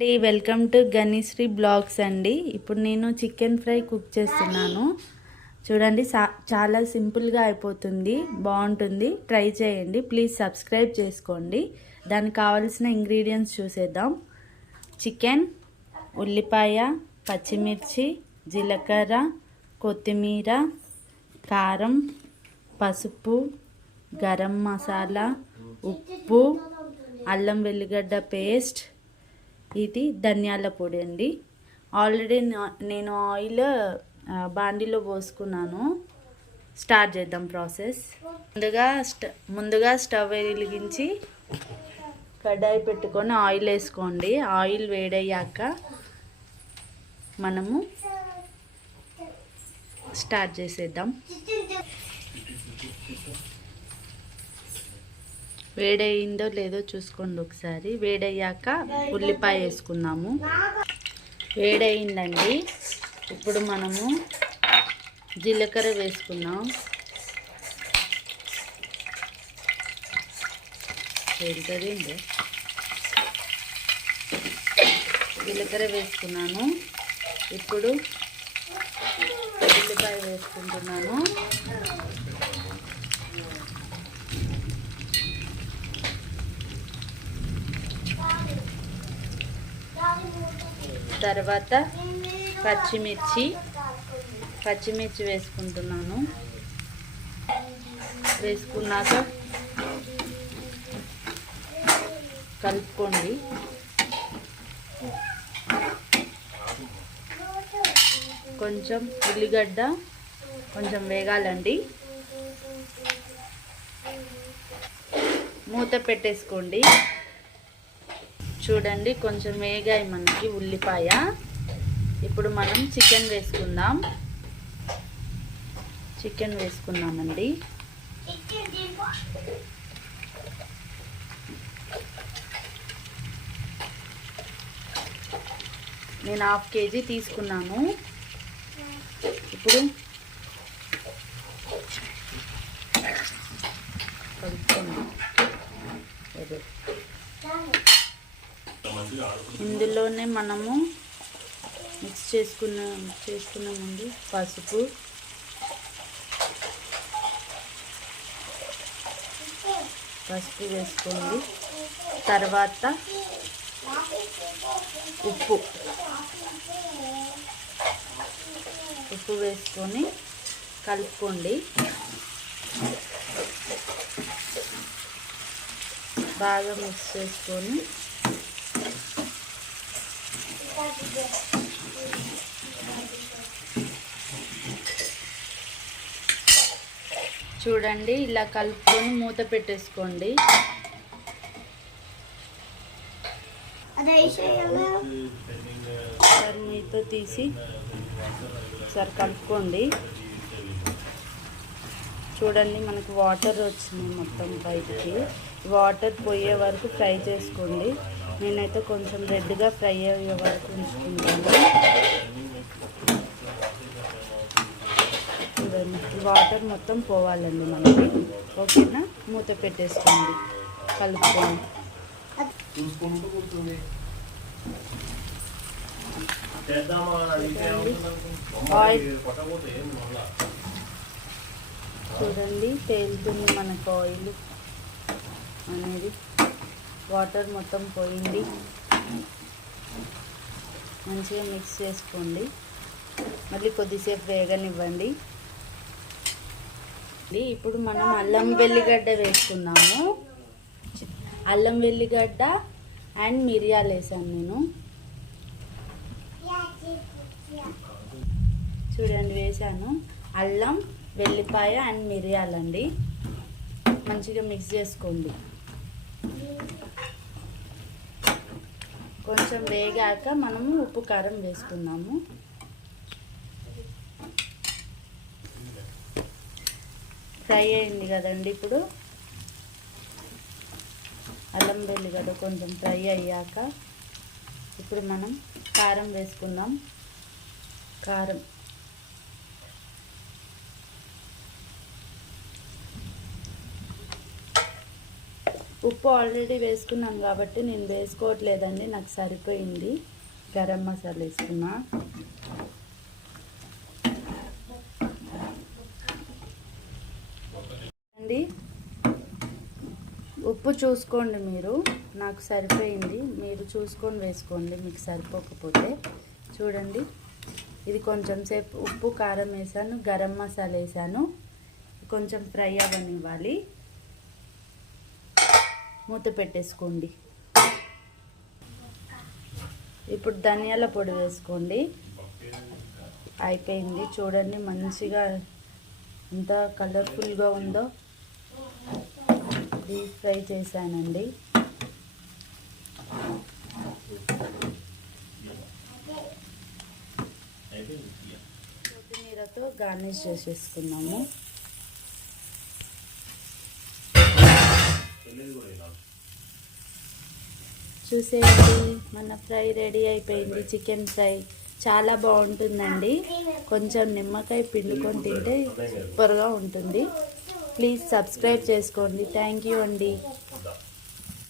Welcome to గనిశ్రీ blogs అండి. ఇప్పుడు నేను చికెన్ ఫ్రై కుక్ చేస్తున్నాను. చూడండి, చాలా సింపుల్గా అయిపోతుంది, బాగుంటుంది. ట్రై చేయండి. ప్లీజ్ సబ్స్క్రైబ్ చేసుకోండి. దానికి కావాల్సిన ఇంగ్రీడియంట్స్ చూసేద్దాం. చికెన్, ఉల్లిపాయ, పచ్చిమిర్చి, జీలకర్ర, కొత్తిమీర, కారం, పసుపు, గరం మసాలా, ఉప్పు, అల్లం వెల్లిగడ్డ పేస్ట్, ఇది ధనియాల పొడి అండి. ఆల్రెడీ నేను ఆయిల్ బాండీలో పోసుకున్నాను. స్టార్ట్ చేద్దాం ప్రాసెస్. ముందుగా స్టవ్ వెలిగించి కడాయి పెట్టుకొని ఆయిల్ వేసుకోండి. ఆయిల్ వేడయ్యాక మనము స్టార్ట్ చేసేద్దాం. వేడయిందో లేదో చూసుకోండి ఒకసారి. వేడయ్యాక ఉల్లిపాయ వేసుకున్నాము. వేడయిందండి. ఇప్పుడు మనము జీలకర్ర వేసుకున్నాం. ఏంటండి, జీలకర్ర వేసుకున్నాను. ఇప్పుడు ఉల్లిపాయ వేసుకుంటున్నాను. తర్వాత పచ్చిమిర్చి వేసుకుంటున్నాను. వేసుకున్నాక కలుపుకోండి. కొంచెం ఉల్లిగడ్డ కొంచెం వేగాలండి. మూత పెట్టేసుకోండి. చూడండి, కొంచెం వేగాయి మనకి ఉల్లిపాయ. ఇప్పుడు మనం చికెన్ వేసుకుందామండి. నేను 1/2 kg తీసుకున్నాను. ఇప్పుడు ఇందులోనే మనము మిక్స్ చేసుకున్నామండి. పసుపు, వేసుకోండి. తర్వాత ఉప్పు వేసుకొని కలుపుకోండి. బాగా మిక్స్ చేసుకొని చూడండి, ఇలా కలుపుకొని మూత పెట్టేసుకోండి. మీతో తీసి ఒకసారి కలుపుకోండి. చూడండి, మనకు వాటర్ వచ్చింది మొత్తం పైకి. వాటర్ పోయే వరకు ఫ్రై చేసుకోండి. నేనైతే కొంచెం రెడ్గా ఫ్రై అయ్యే వరకు ఉంచుకుంటాను. చూడండి, వాటర్ మొత్తం పోవాలండి మనకి. ఓకేనా? మూత పెట్టేసుకోండి, కలుపుకోండి. చూడండి, తేలుతుంది మనకు ఆయిల్ అనేది. వాటర్ మొత్తం పోయింది. మంచిగా మిక్స్ చేసుకోండి. మళ్ళీ కొద్దిసేపు వేగనివ్వండి. ఇప్పుడు మనం అల్లం వెల్లిగడ్డ వేసుకున్నాము. అల్లం వెల్లిగడ్డ అండ్ మిరియాలు వేసాను నేను. చూడండి, వేసాను. అల్లం, వెల్లిపాయ అండ్ మిరియాలండి. మంచిగా మిక్స్ చేసుకోండి. కొంచెం వేగాక మనము ఉప్పు కారం వేసుకున్నాము. ఫ్రై అయింది కదండి. ఇప్పుడు అల్లం వెల్లిగడ్డ కొంచెం ఫ్రై అయ్యాక ఇప్పుడు మనం కారం వేసుకుందాం. కారం ఉప్పు ఆల్రెడీ వేసుకున్నాను కాబట్టి నేను వేసుకోవట్లేదండి, నాకు సరిపోయింది. గరం మసాలా వేసుకున్నా. అండి ఉప్పు చూసుకోండి మీరు, నాకు సరిపోయింది. మీరు చూసుకొని వేసుకోండి మీకు సరిపోకపోతే. చూడండి, ఇది కొంచెం సేపు ఉప్పు కారం వేసాను, గరం మసాలా వేసాను. కొంచెం ఫ్రై అవ్వనివ్వాలి. మూత పెట్టేసుకోండి. ఇప్పుడు ధనియాల పొడి వేసుకోండి. అయిపోయింది. చూడండి మంచిగా ఎంత కలర్ఫుల్గా ఉందో. డీప్ ఫ్రై చేశానండి. కొత్తిమీరతో గార్నిష్ చేసేసుకున్నాము. చూసేయండి, మన ఫ్రై రెడీ అయిపోయింది. చికెన్ ఫ్రై చాలా బాగుంటుందండి. కొంచెం నిమ్మకాయ పిండుకొని తింటే సూపర్గా ఉంటుంది. ప్లీజ్ సబ్స్క్రైబ్ చేసుకోండి. థ్యాంక్ యూ అండి.